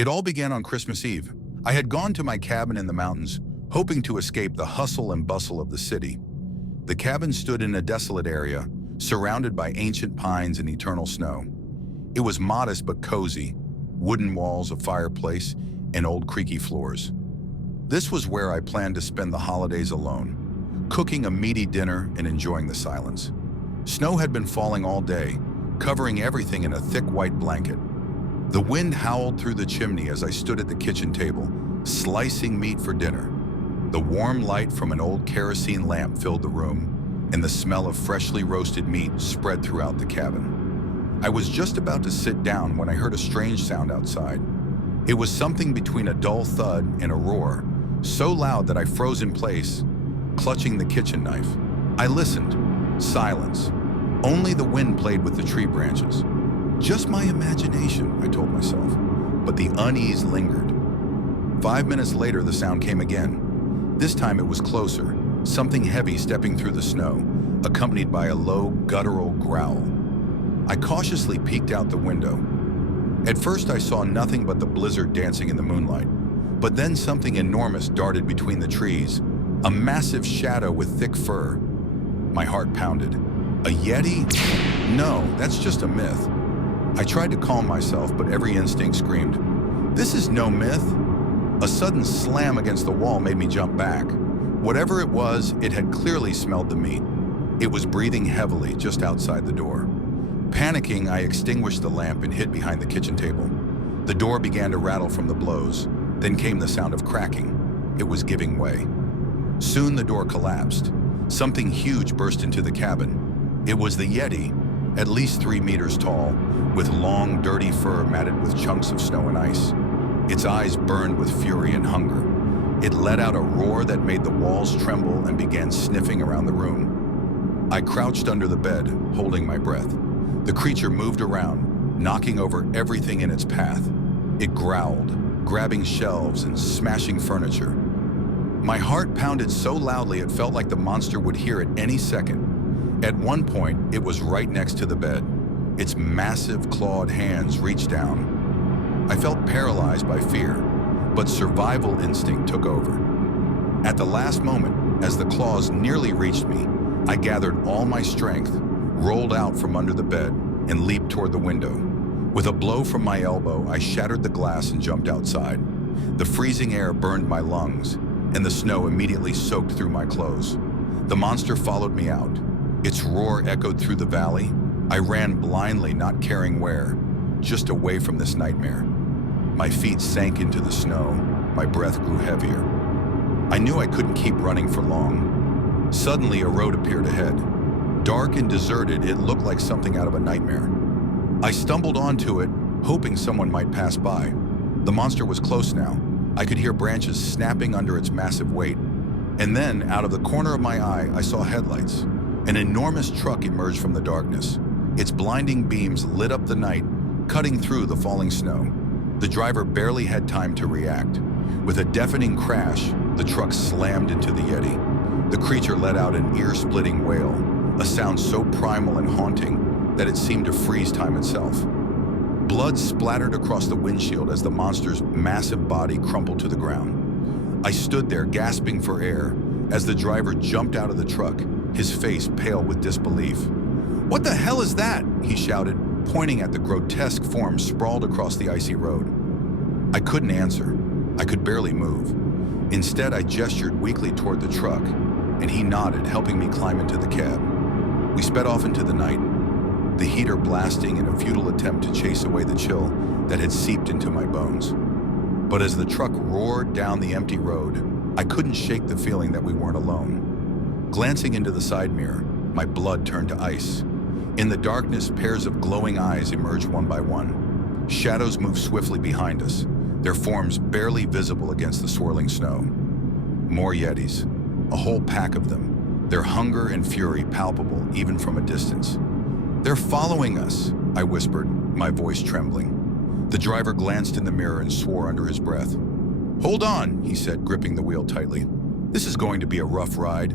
It all began on Christmas Eve. I had gone to my cabin in the mountains, hoping to escape the hustle and bustle of the city. The cabin stood in a desolate area, surrounded by ancient pines and eternal snow. It was modest but cozy, wooden walls, a fireplace, and old creaky floors. This was where I planned to spend the holidays alone, cooking a meaty dinner and enjoying the silence. Snow had been falling all day, covering everything in a thick white blanket. The wind howled through the chimney as I stood at the kitchen table, slicing meat for dinner. The warm light from an old kerosene lamp filled the room, and the smell of freshly roasted meat spread throughout the cabin. I was just about to sit down when I heard a strange sound outside. It was something between a dull thud and a roar, so loud that I froze in place, clutching the kitchen knife. I listened. Silence. Only the wind played with the tree branches. Just my imagination, I told myself, but the unease lingered. 5 minutes later, the sound came again. This time it was closer, something heavy stepping through the snow, accompanied by a low, guttural growl. I cautiously peeked out the window. At first I saw nothing but the blizzard dancing in the moonlight, but then something enormous darted between the trees, a massive shadow with thick fur. My heart pounded. A Yeti? No, that's just a myth. I tried to calm myself, but every instinct screamed, "This is no myth." A sudden slam against the wall made me jump back. Whatever it was, it had clearly smelled the meat. It was breathing heavily just outside the door. Panicking, I extinguished the lamp and hid behind the kitchen table. The door began to rattle from the blows. Then came the sound of cracking. It was giving way. Soon the door collapsed. Something huge burst into the cabin. It was the Yeti, at least 3 meters tall, with long, dirty fur matted with chunks of snow and ice. Its eyes burned with fury and hunger. It let out a roar that made the walls tremble and began sniffing around the room. I crouched under the bed, holding my breath. The creature moved around, knocking over everything in its path. It growled, grabbing shelves and smashing furniture. My heart pounded so loudly it felt like the monster would hear it any second. At one point, it was right next to the bed. Its massive clawed hands reached down. I felt paralyzed by fear, but survival instinct took over. At the last moment, as the claws nearly reached me, I gathered all my strength, rolled out from under the bed, and leaped toward the window. With a blow from my elbow, I shattered the glass and jumped outside. The freezing air burned my lungs, and the snow immediately soaked through my clothes. The monster followed me out. Its roar echoed through the valley. I ran blindly, not caring where, just away from this nightmare. My feet sank into the snow. My breath grew heavier. I knew I couldn't keep running for long. Suddenly, a road appeared ahead. Dark and deserted, it looked like something out of a nightmare. I stumbled onto it, hoping someone might pass by. The monster was close now. I could hear branches snapping under its massive weight. And then, out of the corner of my eye, I saw headlights. An enormous truck emerged from the darkness. Its blinding beams lit up the night, cutting through the falling snow. The driver barely had time to react. With a deafening crash, the truck slammed into the Yeti. The creature let out an ear-splitting wail, a sound so primal and haunting that it seemed to freeze time itself. Blood splattered across the windshield as the monster's massive body crumpled to the ground. I stood there gasping for air as the driver jumped out of the truck, his face pale with disbelief. "What the hell is that?" he shouted, pointing at the grotesque form sprawled across the icy road. I couldn't answer. I could barely move. Instead, I gestured weakly toward the truck, and he nodded, helping me climb into the cab. We sped off into the night, the heater blasting in a futile attempt to chase away the chill that had seeped into my bones. But as the truck roared down the empty road, I couldn't shake the feeling that we weren't alone. Glancing into the side mirror, my blood turned to ice. In the darkness, pairs of glowing eyes emerged one by one. Shadows moved swiftly behind us, their forms barely visible against the swirling snow. More Yetis, a whole pack of them, their hunger and fury palpable even from a distance. "They're following us," I whispered, my voice trembling. The driver glanced in the mirror and swore under his breath. "Hold on," he said, gripping the wheel tightly. "This is going to be a rough ride."